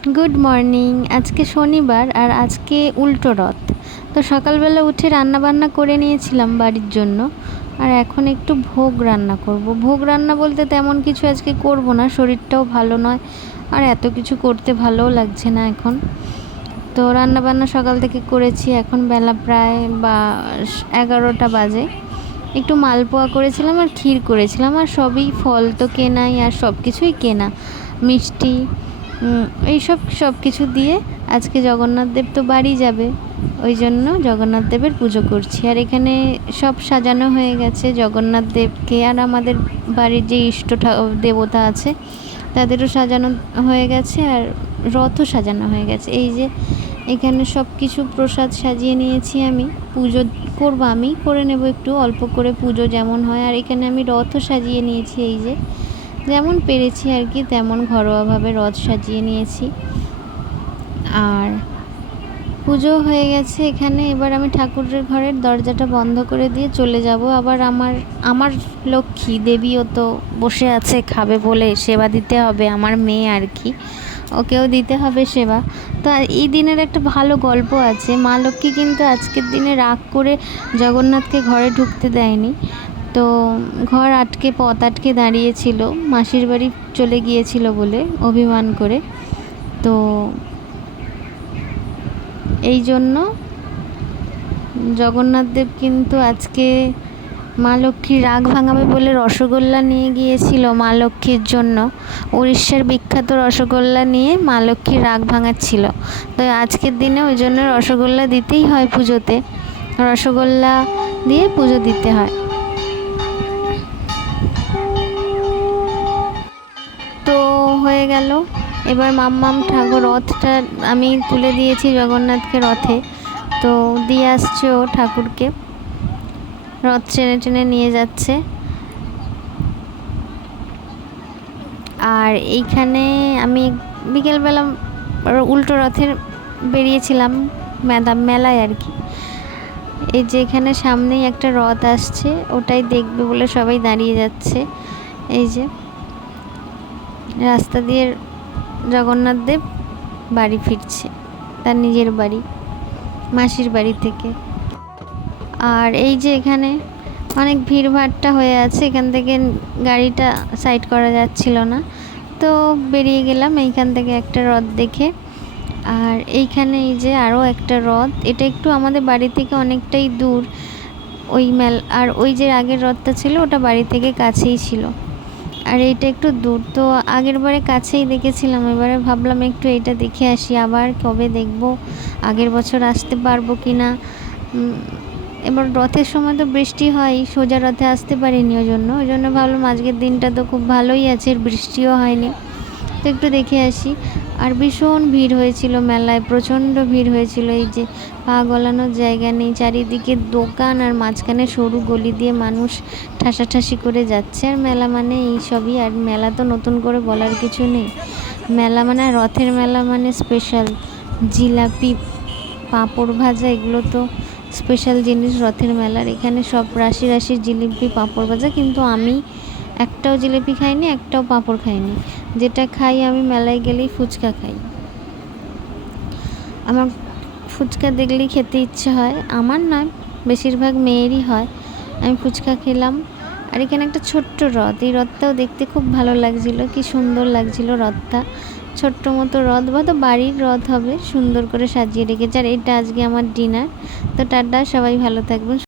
Good morning. আজকে শনিবার আর আজকে উল্টো রথ। তো সকালবেলা উঠে রান্না বান্না করে নিয়েছিলাম বাড়ির জন্য। আর এখন একটু ভোগ রান্না করব। ভোগ রান্না বলতে তেমন কিছু আজকে করব না, শরীরটাও ভালো নয় আর এত কিছু করতে ভালোও লাগছে না এখন। তো রান্না বান্না সকাল থেকে করেছি, এখন বেলা প্রায় 11টা বাজে। একটু মালপোয়া করেছিলাম আর ক্ষীর করেছিলাম, আর সবই ফল তো কেনাই আর সব কিছুই কেনা, মিষ্টি এইসব সব কিছু দিয়ে আজকে জগন্নাথ দেব তো বাড়ি যাবে, ওই জন্য জগন্নাথ দেবের পুজো করছি। আর এখানে সব সাজানো হয়ে গেছে জগন্নাথ দেবকে, আর আমাদের বাড়ির যে ইষ্ট দেবতা আছে তাদেরও সাজানো হয়ে গেছে, আর রথও সাজানো হয়ে গেছে। এই যে এখানে সব কিছু প্রসাদ সাজিয়ে নিয়েছি, আমি পুজো করবো, আমি করে নেব একটু অল্প করে পুজো যেমন হয়। আর এখানে আমি রথও সাজিয়ে নিয়েছি, এই যে যেমন পেরেছি আর কি তেমন ঘরোয়াভাবে রথ সাজিয়ে নিয়েছি। আর পুজো হয়ে গেছে এখানে। এবার আমি ঠাকুরের ঘরের দরজাটা বন্ধ করে দিয়ে চলে যাব। আবার আমার লক্ষ্মী দেবীও তো বসে আছে খাবে বলে, সেবা দিতে হবে, আমার মেয়ে আর কি, ওকেও দিতে হবে সেবা। তো এই দিনের একটা ভালো গল্প আছে। মা লক্ষ্মী কিন্তু আজকের দিনে রাগ করে জগন্নাথকে ঘরে ঢুকতে দেয়নি। তো ঘর আটকে পথ আটকে দাঁড়িয়েছিল, মাসির বাড়ি চলে গিয়েছিল বলে অভিমান করে। তো এই জন্য জগন্নাথ দেব কিন্তু আজকে মা লক্ষ্মীর রাগ ভাঙাবে বলে রসগোল্লা নিয়ে গিয়েছিল মা লক্ষ্মীর জন্য। উড়িষ্যার বিখ্যাত রসগোল্লা নিয়ে মা লক্ষ্মীর রাগ ভাঙাচ্ছিল। তো আজকের দিনে ওই জন্য রসগোল্লা দিতেই হয় পুজোতে, রসগোল্লা দিয়ে পুজো দিতে হয়। তো হয়ে গেল। এবার মাম্মাম ঠাকুর রথটা আমি তুলে দিয়েছি জগন্নাথকে রথে, তো দিয়ে আসছে ও ঠাকুরকে, রথ টেনে টেনে নিয়ে যাচ্ছে। আর এইখানে আমি বিকেলবেলা উল্টো রথের বেরিয়েছিলাম মেলায় আর কি। এই যে এখানে সামনেই একটা রথ আসছে, ওটাই দেখবে বলে সবাই দাঁড়িয়ে যাচ্ছে। এই যে রাস্তা দিয়ে জগন্নাথ দেব বাড়ি ফিরছে, তার নিজের বাড়ি, মাসির বাড়ি থেকে। আর এই যে এখানে অনেক ভিড়ভাট্টা হয়ে আছে, এখান থেকে গাড়িটা সাইড করা যাচ্ছিল না, তো বেরিয়ে গেলাম এইখান থেকে একটা রথ দেখে। আর এইখানে এই যে আরও একটা রথ, এটা একটু আমাদের বাড়ি থেকে অনেকটাই দূর ওই আর ওই যে আগের রথটা ছিল ওটা বাড়ি থেকে কাছেই ছিল, আর এইটা একটু দূর। তো আগের বারে কাছেই দেখেছিলাম, এবারে ভাবলাম একটু এইটা দেখে আসি, আবার কবে দেখব, আগের বছর আসতে পারবো কি না। এবার রথের সময় তো বৃষ্টি হয়, সোজা রথে আসতে পারিনি, ওই জন্য ভাবলাম আজকের দিনটা তো খুব ভালোই আছে, বৃষ্টিও হয়নি, তো একটু দেখে আসি। আর ভীষণ ভিড় হয়েছিল মেলায়, প্রচণ্ড ভিড় হয়েছিল। এই যে পা গলানোর জায়গা নেই, চারিদিকে দোকান আর মাঝখানে সরু গলি দিয়ে মানুষ ঠাসাঠাসি করে যাচ্ছে। আর মেলা মানে এই সবই, আর মেলা তো নতুন করে বলার কিছু নেই। মেলা মানে রথের মেলা মানে স্পেশাল জিলাপি, পাঁপড় ভাজা, এগুলো তো স্পেশাল জিনিস রথের মেলার। এখানে সব রাশি রাশি জিলিপি পাঁপড় ভাজা, কিন্তু আমি একটাও জিলিপি খাইনি, একটাও পাঁপড় খাইনি। যেটা খাই আমি মেলায় গেলেই ফুচকা খাই, আমার ফুচকা দেখলেই খেতে ইচ্ছে হয়, আমার নয় বেশিরভাগ মেয়েরই হয়। আমি ফুচকা খেলাম। আর এখানে একটা ছোট্ট রথ, এই রথটাও দেখতে খুব ভালো লাগছিলো, কি সুন্দর লাগছিলো রথটা, ছোট্ট মতো রথ, বা তো বাড়ির রথ হবে, সুন্দর করে সাজিয়ে রেখেছে। আর এটা আজকে আমার ডিনার। তো টাটা, সবাই ভালো থাকবেন।